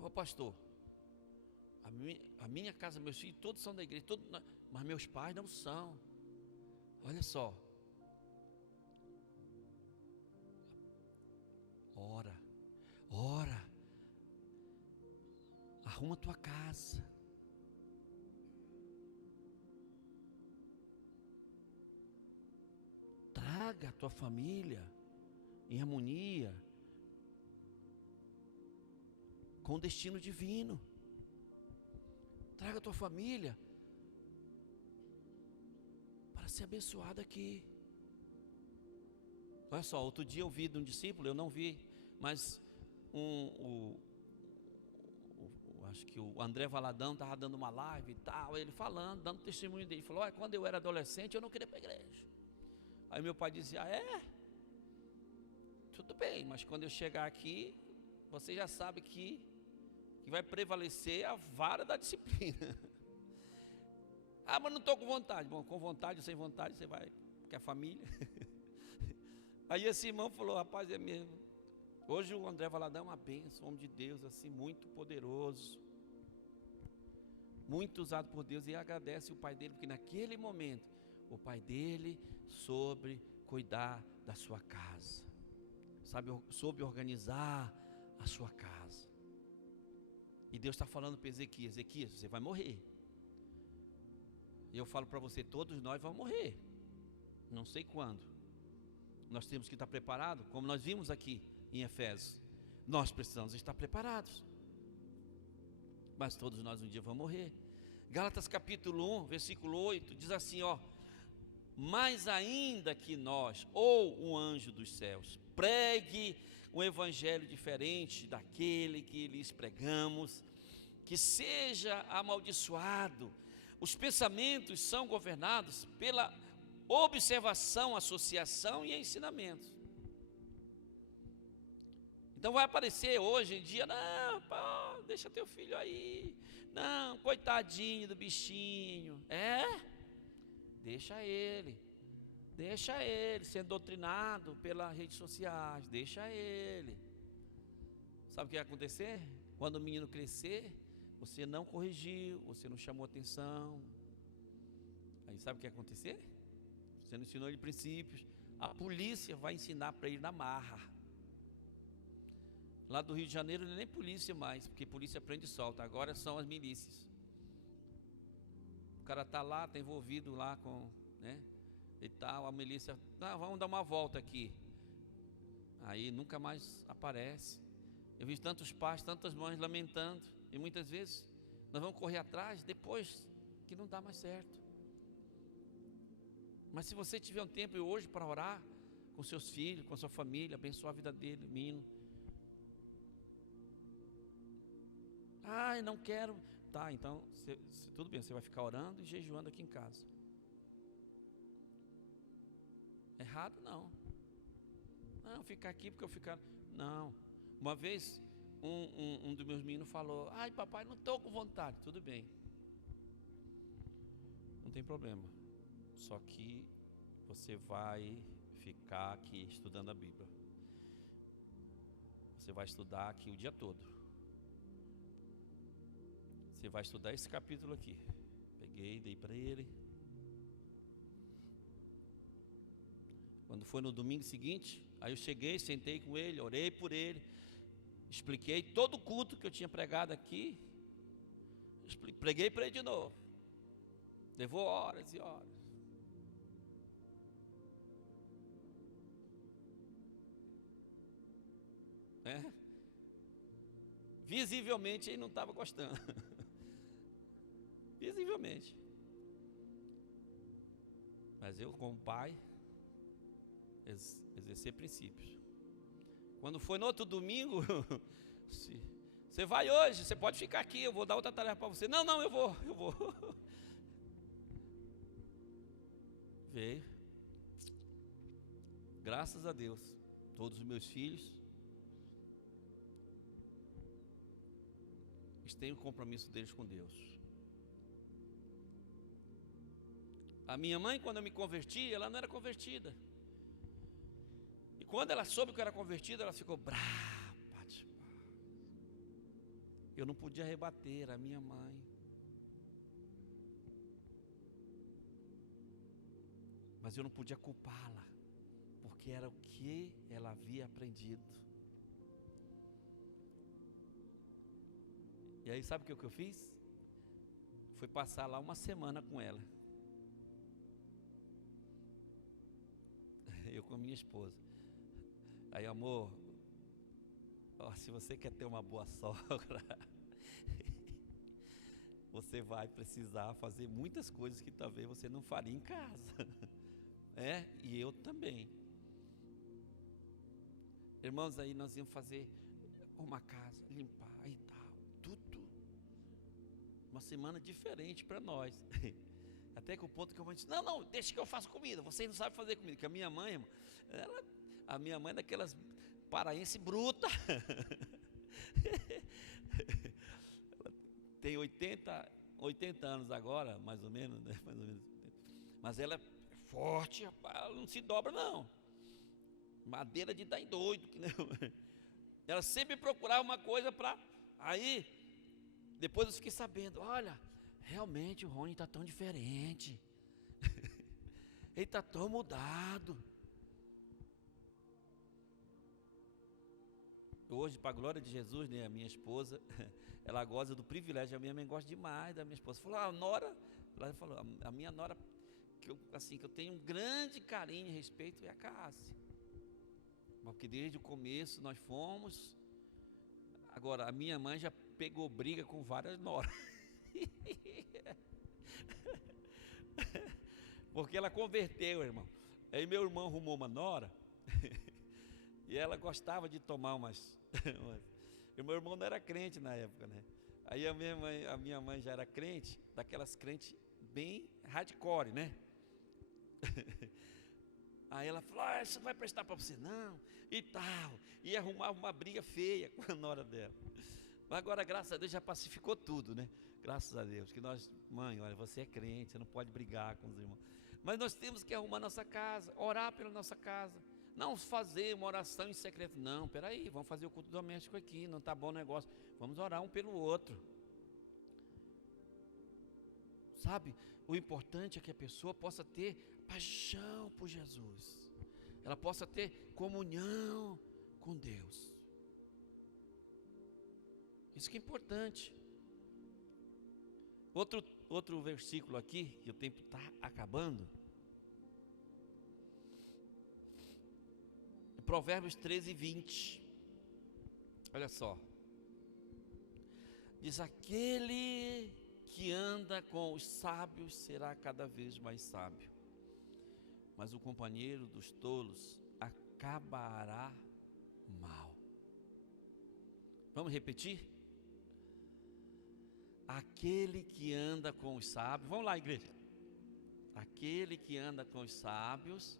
Ô pastor, a minha casa, meus filhos, todos são da igreja, mas meus pais não são. Olha só. Ora, arruma a tua casa. Traga a tua família em harmonia com o destino divino. Traga a tua família para ser abençoada aqui. Olha só, outro dia eu vi de um discípulo, eu não vi, mas acho que o André Valadão estava dando uma live e tal, ele falando, dando testemunho dele. Ele falou: olha, quando eu era adolescente eu não queria ir para a igreja. Aí meu pai dizia: tudo bem, mas quando eu chegar aqui, você já sabe que vai prevalecer a vara da disciplina. Ah, mas não estou com vontade. Bom, com vontade ou sem vontade, você vai, porque é família. Aí esse irmão falou: rapaz, é mesmo. Hoje o André Valadão é uma bênção, homem de Deus, assim, muito poderoso, muito usado por Deus, e agradece o pai dele, porque naquele momento o pai dele soube cuidar da sua casa, soube organizar a sua casa. E Deus está falando para Ezequias: Ezequias, você vai morrer. E eu falo para você, todos nós vamos morrer, não sei quando. Nós temos que estar preparados, como nós vimos aqui em Efésios. Nós precisamos estar preparados, mas todos nós um dia vamos morrer. Gálatas capítulo 1, versículo 8, diz assim, ó: mas ainda que nós, ou um anjo dos céus, pregue um evangelho diferente daquele que lhes pregamos, que seja amaldiçoado. Os pensamentos são governados pela observação, associação e ensinamentos. Então vai aparecer hoje em dia, não, pô, deixa teu filho aí, não, coitadinho do bichinho, deixa ele sendo doutrinado pelas redes sociais, deixa ele. Sabe o que vai acontecer? Quando o menino crescer, você não corrigiu, você não chamou atenção, aí sabe o que vai acontecer? Você não ensinou ele princípios, a polícia vai ensinar para ele na marra. Lá do Rio de Janeiro não é nem polícia mais, porque polícia prende e solta, agora são as milícias. O cara está lá, está envolvido lá com, né, e tal, a milícia, vamos dar uma volta aqui. Aí nunca mais aparece. Eu vi tantos pais, tantas mães lamentando, e muitas vezes nós vamos correr atrás depois que não dá mais certo. Mas se você tiver um tempo hoje para orar com seus filhos, com a sua família, abençoar a vida dele, menino. Ai, não quero. Tá, então, tudo bem, você vai ficar orando e jejuando aqui em casa. Errado não. Não, ficar aqui porque eu ficar. Não. Uma vez, um dos meus meninos falou: ai, papai, não estou com vontade. Tudo bem. Não tem problema. Só que você vai ficar aqui estudando a Bíblia. Você vai estudar aqui o dia todo. Você vai estudar esse capítulo aqui. Peguei, dei para ele. Quando foi no domingo seguinte, aí eu cheguei, sentei com ele, orei por ele, expliquei todo o culto que eu tinha pregado aqui, preguei para ele de novo. Levou horas e horas. Visivelmente ele não estava gostando. Visivelmente. Mas eu, como pai, exercer princípios. Quando foi no outro domingo, você vai hoje, você pode ficar aqui, eu vou dar outra tarefa para você. Não, eu vou. Veio. Graças a Deus, todos os meus filhos, eles têm o compromisso deles com Deus. A minha mãe, quando eu me converti, ela não era convertida. E quando ela soube que eu era convertida, ela ficou brava. Eu não podia rebater, era a minha mãe. Mas eu não podia culpá-la, porque era o que ela havia aprendido. E aí sabe o que eu fiz? Fui passar lá uma semana com ela. Eu com a minha esposa. Aí, amor, se você quer ter uma boa sogra, você vai precisar fazer muitas coisas que talvez você não faria em casa. E eu também. Irmãos, aí nós íamos fazer uma casa, limpar e tal, tudo. Uma semana diferente para nós. Até que o ponto que a mãe disse: não, deixa que eu faço comida, vocês não sabem fazer comida. Que a minha mãe, irmão, a minha mãe é daquelas paraense bruta. Ela tem 80 anos agora, mais ou menos, né? Mas ela é forte, rapaz, ela não se dobra não. Madeira de dar em doido. Ela sempre procurava uma coisa para... Aí, depois eu fiquei sabendo: olha, realmente o Rony está tão diferente. Ele está tão mudado. Hoje, para a glória de Jesus, né, a minha esposa, ela goza do privilégio. A minha mãe gosta demais da minha esposa. Falou: a nora, ela falou, a minha nora, que eu tenho um grande carinho e respeito, é a Cássia. Porque desde o começo nós fomos. Agora, a minha mãe já pegou briga com várias noras. Porque ela converteu, irmão. Aí meu irmão arrumou uma nora. E ela gostava de tomar umas. E meu irmão não era crente na época, né? Aí a minha mãe já era crente, daquelas crentes bem hardcore, né? Aí ela falou, isso não vai prestar para você não, e tal, e arrumava uma briga feia com a nora dela. Mas agora, graças a Deus, já pacificou tudo, né? Graças a Deus, que nós, mãe, olha, você é crente, você não pode brigar com os irmãos. Mas nós temos que arrumar nossa casa, orar pela nossa casa. Não fazer uma oração em secreto. Não, peraí, vamos fazer o culto doméstico aqui, não está bom o negócio. Vamos orar um pelo outro. Sabe, o importante é que a pessoa possa ter paixão por Jesus. Ela possa ter comunhão com Deus. Isso que é importante. Outro versículo aqui, que o tempo está acabando. Provérbios 13, 20. Olha só. Diz, aquele que anda com os sábios será cada vez mais sábio, mas o companheiro dos tolos acabará mal. Vamos repetir? Aquele que anda com os sábios, vamos lá, igreja. Aquele que anda com os sábios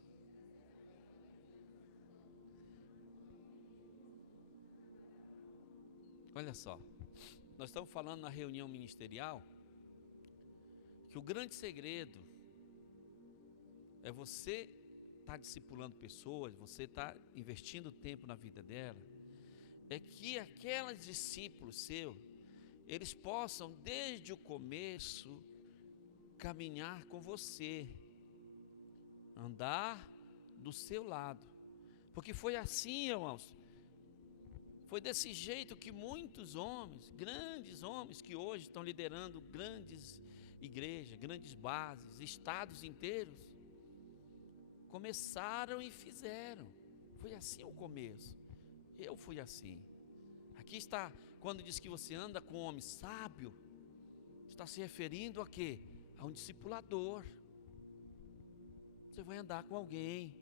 olha só, nós estamos falando na reunião ministerial que o grande segredo é você estar discipulando pessoas, você estar investindo tempo na vida dela, é que aqueles discípulos seus, eles possam desde o começo caminhar com você, andar do seu lado, porque foi assim, irmãos, foi desse jeito que muitos homens, grandes homens que hoje estão liderando grandes igrejas, grandes bases, estados inteiros, começaram e fizeram. Foi assim o começo. Eu fui assim. Aqui está, quando diz que você anda com um homem sábio, está se referindo a quê? A um discipulador. Você vai andar com alguém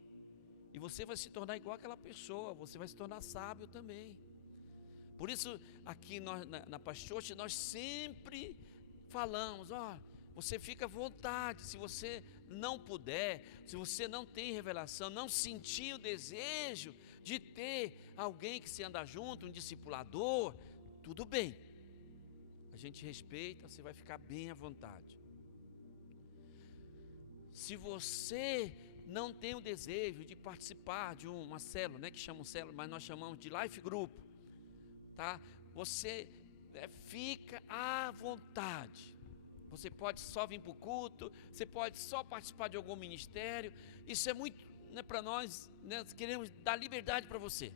e você vai se tornar igual aquela pessoa, você vai se tornar sábio também. Por isso, aqui nós, na Pastote, nós sempre falamos, você fica à vontade, se você não puder, se você não tem revelação, não sentir o desejo de ter alguém que se anda junto, um discipulador, tudo bem, a gente respeita, você vai ficar bem à vontade. Se você não tem o desejo de participar de uma célula, né, que chamam célula, mas nós chamamos de life group, tá? Você fica à vontade. Você pode só vir para o culto, você pode só participar de algum ministério. Isso é muito, né, para nós, né, nós queremos dar liberdade para você.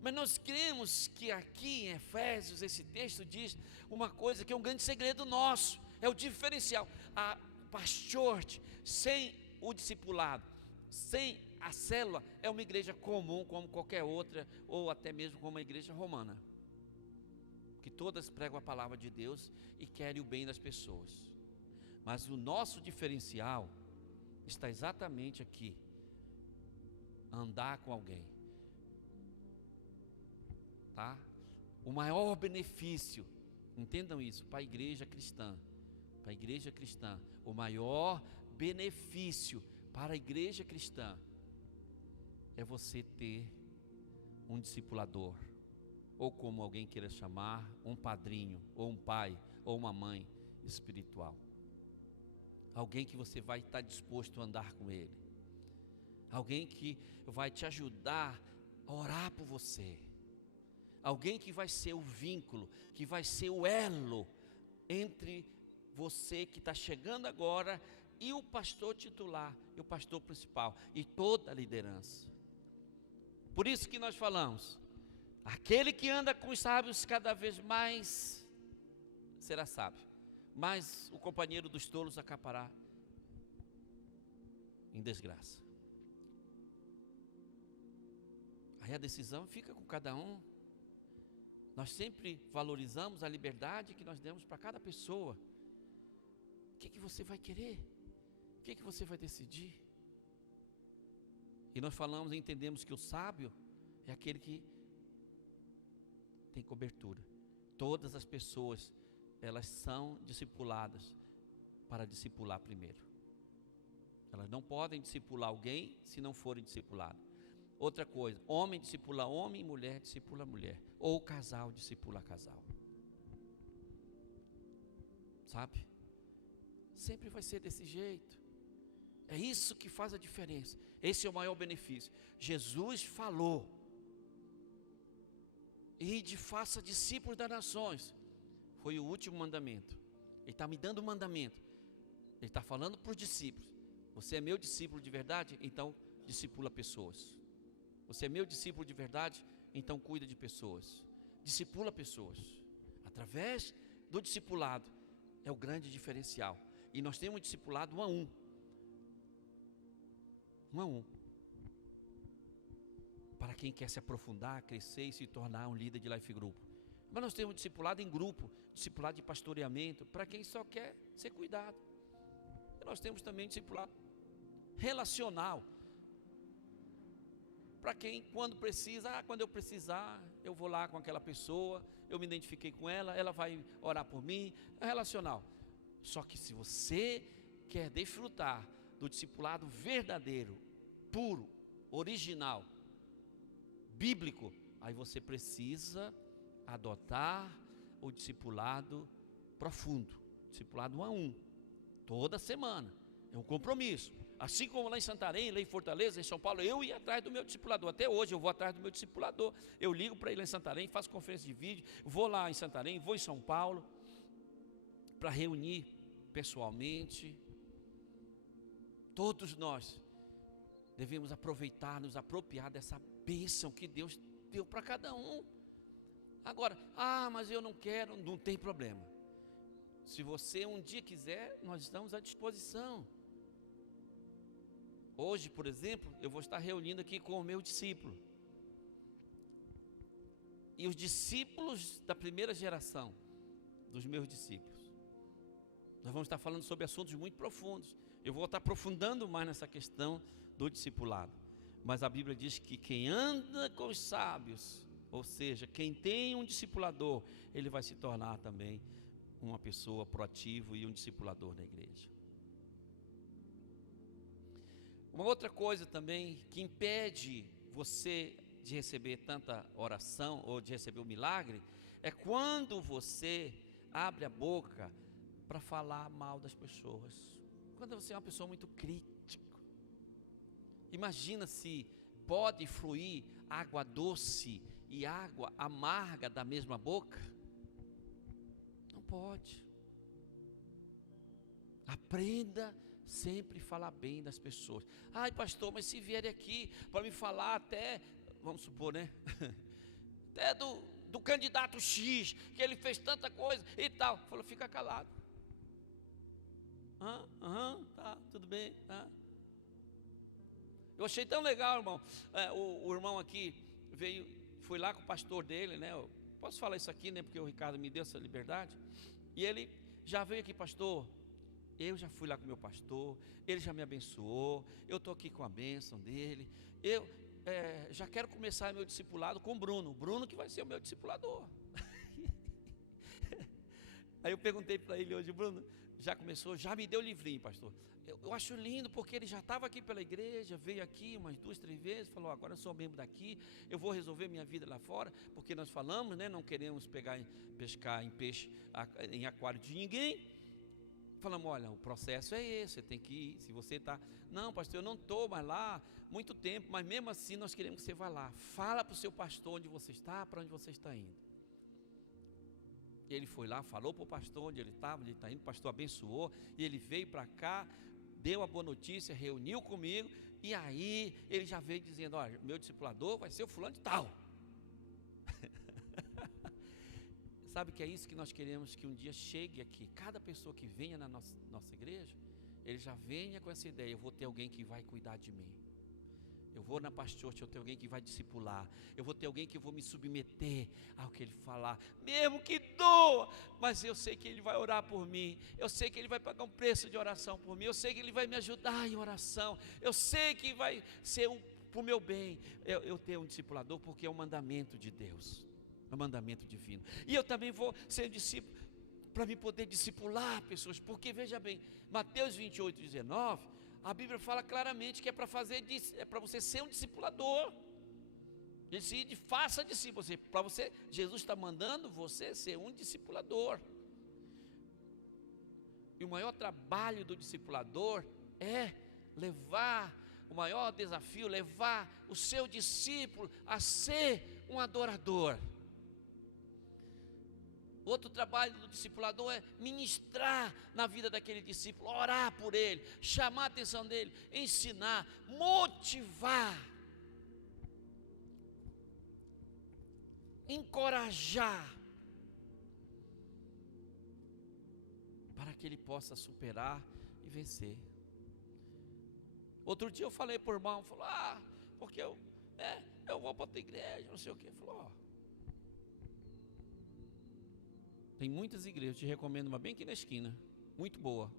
Mas nós cremos que aqui em Efésios, esse texto diz uma coisa que é um grande segredo nosso, é o diferencial. A Pastote, sem o discipulado, sem a célula, é uma igreja comum como qualquer outra, ou até mesmo como uma igreja romana, que todas pregam a palavra de Deus e querem o bem das pessoas. Mas o nosso diferencial está exatamente aqui: andar com alguém, tá? O maior benefício, entendam isso, para a igreja cristã, o maior benefício para a igreja cristã é você ter um discipulador, ou como alguém queira chamar, um padrinho, ou um pai, ou uma mãe espiritual. Alguém que você vai estar disposto a andar com ele. Alguém que vai te ajudar a orar por você. Alguém que vai ser o vínculo, que vai ser o elo entre você que está chegando agora e o pastor titular, e o pastor principal, e toda a liderança. Por isso que nós falamos, aquele que anda com os sábios cada vez mais será sábio, mas o companheiro dos tolos acabará em desgraça. Aí a decisão fica com cada um. Nós sempre valorizamos a liberdade que nós demos para cada pessoa. O que você vai querer? O que você vai decidir? E nós falamos e entendemos que o sábio é aquele que tem cobertura. Todas as pessoas, elas são discipuladas para discipular primeiro. Elas não podem discipular alguém se não forem discipuladas. Outra coisa, homem discipula homem, mulher discipula mulher. Ou casal discipula casal. Sabe? Sempre vai ser desse jeito. É isso que faz a diferença. Esse é o maior benefício. Jesus falou: ide, faça discípulos das nações. Foi o último mandamento. Ele está me dando um mandamento. Ele está falando para os discípulos: você é meu discípulo de verdade? Então discipula pessoas. Você é meu discípulo de verdade? Então cuida de pessoas. Discipula pessoas. Através do discipulado é o grande diferencial. E nós temos um discipulado 1 a 1. 1 a 1. Para quem quer se aprofundar, crescer e se tornar um líder de life group. Mas nós temos um discipulado em grupo, discipulado de pastoreamento, para quem só quer ser cuidado. E nós temos também um discipulado relacional, para quem quando precisa, quando eu precisar, eu vou lá com aquela pessoa, eu me identifiquei com ela, ela vai orar por mim, é relacional. Só que se você quer desfrutar do discipulado verdadeiro, puro, original, bíblico, aí você precisa adotar o discipulado profundo, discipulado 1 a 1, toda semana, é um compromisso. Assim como lá em Santarém, lá em Fortaleza, em São Paulo, eu ia atrás do meu discipulador. Até hoje eu vou atrás do meu discipulador. Eu ligo para ele lá em Santarém, faço conferência de vídeo, vou lá em Santarém, vou em São Paulo, para reunir pessoalmente. Todos nós devemos aproveitar, nos apropriar dessa bênção que Deus deu para cada um. Agora, mas eu não quero, não tem problema. Se você um dia quiser, nós estamos à disposição. Hoje, por exemplo, eu vou estar reunindo aqui com o meu discípulo. E os discípulos da primeira geração, dos meus discípulos. Nós vamos estar falando sobre assuntos muito profundos. Eu vou estar aprofundando mais nessa questão do discipulado. Mas a Bíblia diz que quem anda com os sábios, ou seja, quem tem um discipulador, ele vai se tornar também uma pessoa proativa e um discipulador na igreja. Uma outra coisa também que impede você de receber tanta oração ou de receber o milagre é quando você abre a boca para falar mal das pessoas. Quando você é uma pessoa muito crítica. Imagina se pode fluir água doce e água amarga da mesma boca. Não pode. Aprenda sempre falar bem das pessoas. Ai, pastor, mas se vier aqui para me falar até, vamos supor, né? Até do candidato X, que ele fez tanta coisa e tal. Falou, fica calado. Tá, tudo bem. Eu achei tão legal, irmão. O irmão aqui veio, fui lá com o pastor dele, né? Eu posso falar isso aqui, né? Porque o Ricardo me deu essa liberdade. E ele já veio aqui, pastor. Eu já fui lá com o meu pastor, ele já me abençoou, eu estou aqui com a bênção dele, eu já quero começar meu discipulado com o Bruno que vai ser o meu discipulador. Aí eu perguntei para ele hoje, Bruno, já começou? Já me deu livrinho, pastor. Eu acho lindo porque ele já estava aqui pela igreja, veio aqui umas 2, 3 vezes, falou, agora eu sou membro daqui, eu vou resolver minha vida lá fora, porque nós falamos, né, não queremos pescar em peixe, em aquário de ninguém. Falamos, olha, o processo é esse, você tem que ir, se você está, não pastor, eu não estou mais lá, muito tempo, mas mesmo assim nós queremos que você vá lá, fala para o seu pastor onde você está, para onde você está indo. Ele foi lá, falou para o pastor onde ele está indo, o pastor abençoou, e ele veio para cá, deu a boa notícia, reuniu comigo, e aí ele já veio dizendo, olha, meu discipulador vai ser o fulano de tal. Sabe que é isso que nós queremos que um dia chegue aqui. Cada pessoa que venha na nossa igreja, ele já venha com essa ideia, eu vou ter alguém que vai cuidar de mim. Eu vou na pastor, eu tenho alguém que vai discipular. Eu vou ter alguém que eu vou me submeter ao que ele falar. Mesmo que doa, mas eu sei que ele vai orar por mim. Eu sei que ele vai pagar um preço de oração por mim. Eu sei que ele vai me ajudar em oração. Eu sei que vai ser para o meu bem. Eu tenho um discipulador porque é um mandamento de Deus. É um mandamento divino. E eu também vou ser discípulo para me poder discipular pessoas. Porque veja bem, Mateus 28, 19, A Bíblia fala claramente que é para você ser um discipulador. Decide, faça discípulo. Para você, Jesus está mandando você ser um discipulador. E o maior trabalho do discipulador é levar, o maior desafio, levar o seu discípulo a ser um adorador. Outro trabalho do discipulador é ministrar na vida daquele discípulo, orar por ele, chamar a atenção dele, ensinar, motivar, encorajar, para que ele possa superar e vencer. Outro dia eu falei para o irmão, falou, porque eu vou para outra igreja, não sei o que. Falou, tem muitas igrejas, te recomendo uma bem aqui na esquina, muito boa.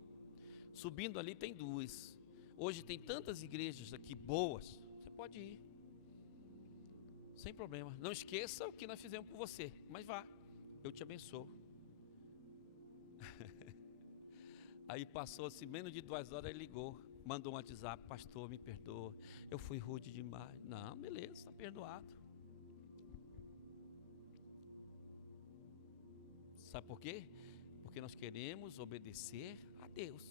Subindo ali tem 2. Hoje tem tantas igrejas aqui boas, você pode ir, sem problema. Não esqueça o que nós fizemos por você, mas vá, eu te abençoo. Aí passou assim, menos de 2 horas, ele ligou, mandou um WhatsApp, pastor, me perdoa, eu fui rude demais. Não, beleza, está perdoado. Sabe por quê? Porque nós queremos obedecer a Deus.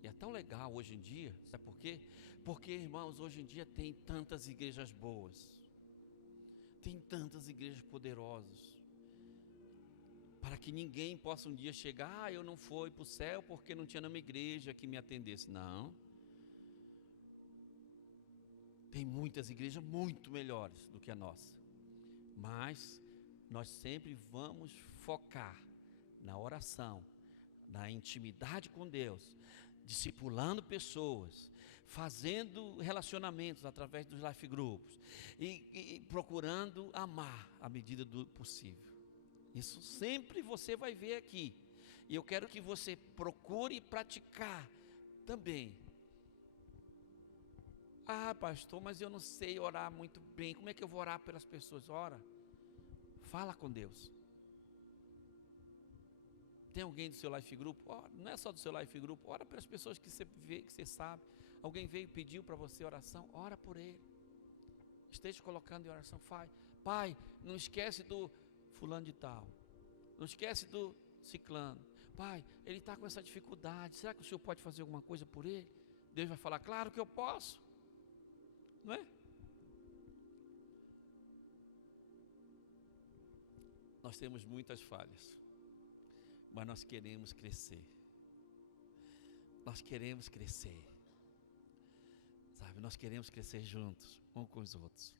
E é tão legal hoje em dia, sabe por quê? Porque, irmãos, hoje em dia tem tantas igrejas boas, tem tantas igrejas poderosas, para que ninguém possa um dia chegar, eu não fui para o céu porque não tinha nenhuma igreja que me atendesse. Não. Tem muitas igrejas muito melhores do que a nossa, mas nós sempre vamos focar na oração, na intimidade com Deus, discipulando pessoas, fazendo relacionamentos através dos life grupos e procurando amar à medida do possível. Isso sempre você vai ver aqui, e eu quero que você procure praticar também. Pastor, mas eu não sei orar muito bem, como é que eu vou orar pelas pessoas? Ora, fala com Deus. Tem alguém do seu life group? Ora, não é só do seu life group, ora pelas pessoas que você vê, que você sabe. Alguém veio e pediu para você oração, ora por ele. Esteja colocando em oração, Pai, não esquece do fulano de tal, não esquece do ciclano. Pai, ele está com essa dificuldade, será que o Senhor pode fazer alguma coisa por ele? Deus vai falar, claro que eu posso, não é? Nós temos muitas falhas, mas nós queremos crescer. Nós queremos crescer, sabe? Nós queremos crescer juntos, uns com os outros.